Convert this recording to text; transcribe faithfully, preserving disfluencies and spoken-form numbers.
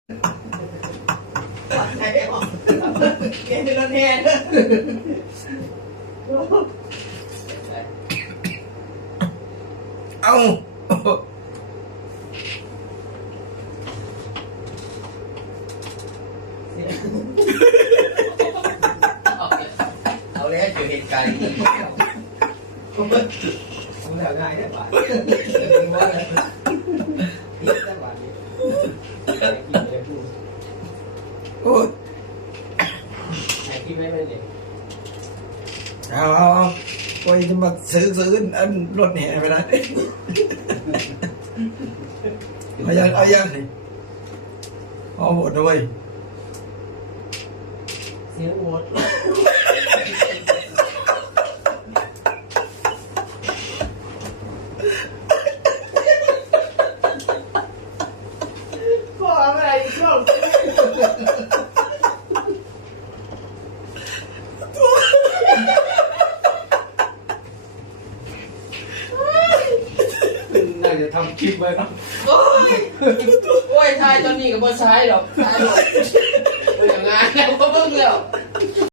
ใช่หรอเรียนเป็นรถแทนเอาเอาแล้วเจอเหตุการณ์นี้ผมแล้วง่ายได้ป่ะว่าอะไรนี่ได้ป่ะนี่กินเลยพูดโอ้ยไอ้ที่ไม่ไม่เด็กเอาเอาเอาโอ้ยจะมาซื้อซื้ออันรถแห่ไปนะเอายังเอายังเอาหมดเลยเสียงโหวตพ่ออะไรช่วงน่าจะทำคลิปไว้ครับโอ้ยโอ้ยทายตอนนี้ก็บ่ใช้หรอกทายหรอกเป็นอย่างงั้นแล้วก็เบิ่งแล้ว